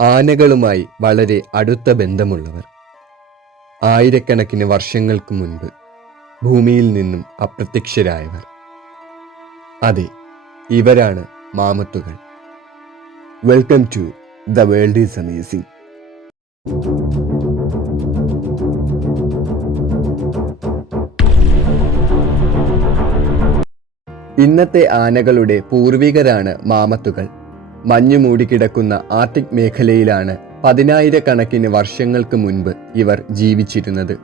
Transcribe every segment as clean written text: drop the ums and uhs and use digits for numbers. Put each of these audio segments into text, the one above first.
ആനകളുമായി വളരെ അടുത്ത ബന്ധമുള്ളവർ. ആയിരക്കണക്കിന് വർഷങ്ങൾക്ക് മുൻപ് ഭൂമിയിൽ നിന്നും അപ്രത്യക്ഷരായവർ. അതെ, ഇവരാണ് മാമത്തുകൾ. Welcome to the world is amazing. ഇന്നത്തെ ആനകളുടെ പൂർവികരാണ് മാമത്തുകൾ. മഞ്ഞു മൂടിക്കിടക്കുന്ന ആർട്ടിക് മേഖലയിലാണ് 10,000-കണക്കിന് വർഷങ്ങൾക്ക് മുൻപ് ഇവർ ജീവിച്ചിരുന്നത്.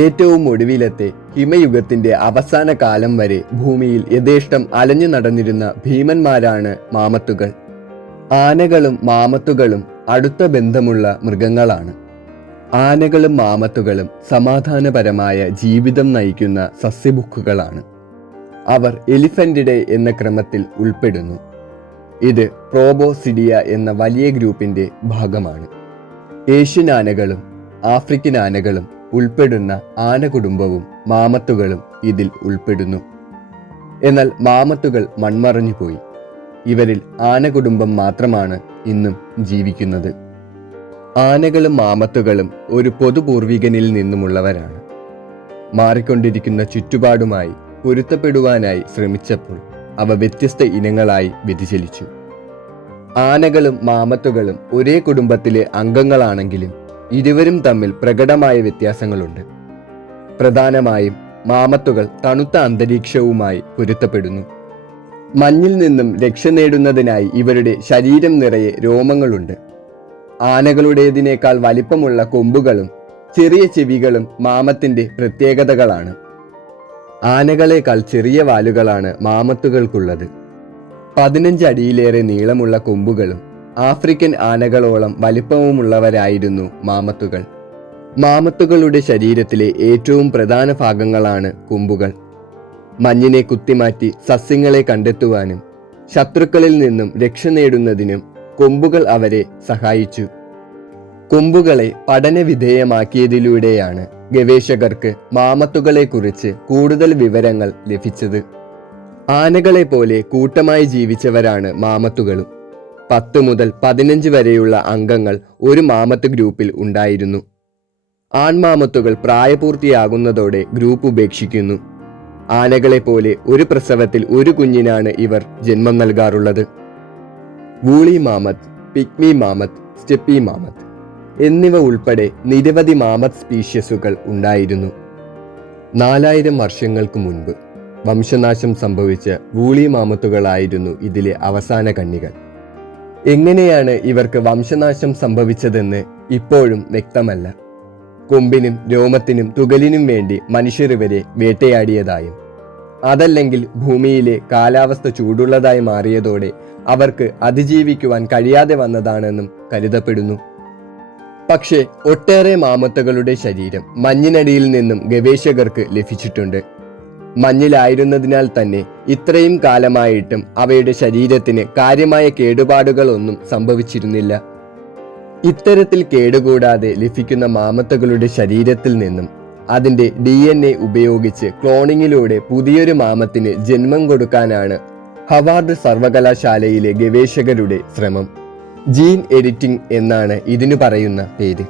ഏറ്റവും ഒടുവിലത്തെ ഹിമയുഗത്തിന്റെ അവസാന കാലം വരെ ഭൂമിയിൽ യഥേഷ്ടം അലഞ്ഞു നടന്നിരുന്ന ഭീമന്മാരാണ് മാമത്തുകൾ. ആനകളും മാമത്തുകളും അടുത്ത ബന്ധമുള്ള മൃഗങ്ങളാണ്. ആനകളും മാമത്തുകളും സമാധാനപരമായ ജീവിതം നയിക്കുന്ന സസ്യഭുക്കുകളാണ്. അവർ എലിഫന്റിഡെ എന്ന ക്രമത്തിൽ ഉൾപ്പെടുന്നു. ഇത് പ്രോബോസിഡിയ എന്ന വലിയ ഗ്രൂപ്പിന്റെ ഭാഗമാണ്. ഏഷ്യൻ ആനകളും ആഫ്രിക്കൻ ആനകളും ഉൾപ്പെടുന്ന ആന കുടുംബവും മാമത്തുകളും ഇതിൽ ഉൾപ്പെടുന്നു. എന്നാൽ മാമത്തുകൾ മൺമറഞ്ഞുപോയി. ഇവരിൽ ആന കുടുംബം മാത്രമാണ് ഇന്നും ജീവിക്കുന്നത്. ആനകളും മാമത്തുകളും ഒരു പൊതുപൂർവികനിൽ നിന്നുമുള്ളവരാണ്. മാറിക്കൊണ്ടിരിക്കുന്ന ചുറ്റുപാടുമായി പൊരുത്തപ്പെടുവാനായി ശ്രമിച്ചപ്പോൾ അവ വ്യത്യസ്ത ഇനങ്ങളായി വ്യതിചലിച്ചു. ആനകളും മാമത്തുകളും ഒരേ കുടുംബത്തിലെ അംഗങ്ങളാണെങ്കിലും ഇരുവരും തമ്മിൽ പ്രകടമായ വ്യത്യാസങ്ങളുണ്ട്. പ്രധാനമായും മാമത്തുകൾ തണുത്ത അന്തരീക്ഷവുമായി പൊരുത്തപ്പെടുന്നു. മഞ്ഞിൽ നിന്നും രക്ഷ നേടുന്നതിനായി ഇവരുടെ ശരീരം നിറയെ രോമങ്ങളുണ്ട്. ആനകളുടേതിനേക്കാൾ വലിപ്പമുള്ള കൊമ്പുകളും ചെറിയ ചെവികളും മാമത്തിന്റെ പ്രത്യേകതകളാണ്. ആനകളേക്കാൾ ചെറിയ വാലുകളാണ് മാമത്തുകൾക്കുള്ളത്. 15 അടിയിലേറെ നീളമുള്ള കൊമ്പുകളും ആഫ്രിക്കൻ ആനകളോളം വലിപ്പവുമുള്ളവരായിരുന്നു മാമത്തുകൾ. മാമത്തുകളുടെ ശരീരത്തിലെ ഏറ്റവും പ്രധാന ഭാഗങ്ങളാണ് കൊമ്പുകൾ. മഞ്ഞിനെ കുത്തിമാറ്റി സസ്യങ്ങളെ കണ്ടെത്തുവാനും ശത്രുക്കളിൽ നിന്നും രക്ഷ നേടുന്നതിനും കൊമ്പുകൾ അവരെ സഹായിച്ചു. കൊമ്പുകളെ പഠനവിധേയമാക്കിയതിലൂടെയാണ് ഗവേഷകർക്ക് മാമത്തുകളെക്കുറിച്ച് കൂടുതൽ വിവരങ്ങൾ ലഭിച്ചത്. ആനകളെ പോലെ കൂട്ടമായി ജീവിച്ചവരാണ് മാമത്തുകളും. 10 മുതൽ 15 വരെയുള്ള അംഗങ്ങൾ ഒരു മാമത്ത് ഗ്രൂപ്പിൽ ഉണ്ടായിരുന്നു. ആൺമാമത്തുകൾ പ്രായപൂർത്തിയാകുന്നതോടെ ഗ്രൂപ്പ് ഉപേക്ഷിക്കുന്നു. ആനകളെ പോലെ ഒരു പ്രസവത്തിൽ ഒരു കുഞ്ഞിനാണ് ഇവർ ജന്മം നൽകാറുള്ളത്. Woolly mammoth, pygmy mammoth, steppe mammoth എന്നിവ ഉൾപ്പെടെ നിരവധി മാമത്ത് സ്പീഷ്യസുകൾ ഉണ്ടായിരുന്നു. 4000 വർഷങ്ങൾക്ക് മുൻപ് വംശനാശം സംഭവിച്ച വൂളി മാമത്തുകളായിരുന്നു ഇതിലെ അവസാന കണ്ണികൾ. എങ്ങനെയാണ് ഇവർക്ക് വംശനാശം സംഭവിച്ചതെന്ന് ഇപ്പോഴും വ്യക്തമല്ല. കൊമ്പിനും രോമത്തിനും തുകലിനും വേണ്ടി മനുഷ്യർ ഇവരെ വേട്ടയാടിയതായും അതല്ലെങ്കിൽ ഭൂമിയിലെ കാലാവസ്ഥ ചൂടുള്ളതായി മാറിയതോടെ അവർക്ക് അതിജീവിക്കുവാൻ കഴിയാതെ വന്നതാണെന്നും കരുതപ്പെടുന്നു. പക്ഷേ ഒട്ടേറെ മാമത്തുകളുടെ ശരീരം മഞ്ഞിനടിയിൽ നിന്നും ഗവേഷകർക്ക് ലഭിച്ചിട്ടുണ്ട്. മഞ്ഞിലായിരുന്നതിനാൽ തന്നെ ഇത്രയും കാലമായിട്ടും അവയുടെ ശരീരത്തിന് കാര്യമായ കേടുപാടുകളൊന്നും സംഭവിച്ചിരുന്നില്ല. ഇത്തരത്തിൽ കേടുകൂടാതെ ലഭിക്കുന്ന മാമത്തുകളുടെ ശരീരത്തിൽ നിന്നും അതിൻ്റെ DNA ഉപയോഗിച്ച് ക്ലോണിങ്ങിലൂടെ പുതിയൊരു മാമത്തിന് ജന്മം കൊടുക്കാനാണ് ഹവാർഡ് സർവകലാശാലയിലെ ഗവേഷകരുടെ ശ്രമം. ജീൻ എഡിറ്റിംഗ് എന്നാണ് ഇതിനു പറയുന്ന പേര്.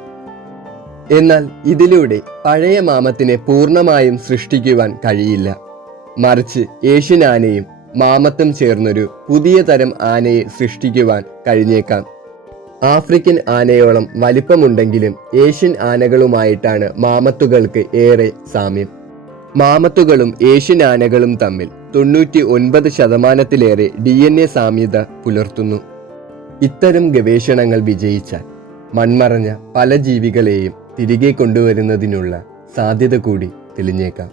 എന്നാൽ ഇതിലൂടെ പഴയ മാമത്തിനെ പൂർണ്ണമായും സൃഷ്ടിക്കുവാൻ കഴിയില്ല. മറിച്ച് ഏഷ്യൻ ആനയും മാമത്തും ചേർന്നൊരു പുതിയ തരം ആനയെ സൃഷ്ടിക്കുവാൻ കഴിഞ്ഞേക്കാം. ആഫ്രിക്കൻ ആനയോളം വലിപ്പമുണ്ടെങ്കിലും ഏഷ്യൻ ആനകളുമായിട്ടാണ് മാമത്തുകൾക്ക് ഏറെ സാമ്യം. മാമത്തുകളും ഏഷ്യൻ ആനകളും തമ്മിൽ 99% DNA സാമ്യത പുലർത്തുന്നു. ഇത്തരം ഗവേഷണങ്ങൾ വിജയിച്ചാൽ മൺമറഞ്ഞ പല ജീവികളെയും തിരികെ കൊണ്ടുവരുന്നതിനുള്ള സാധ്യത കൂടി തെളിഞ്ഞേക്കാം.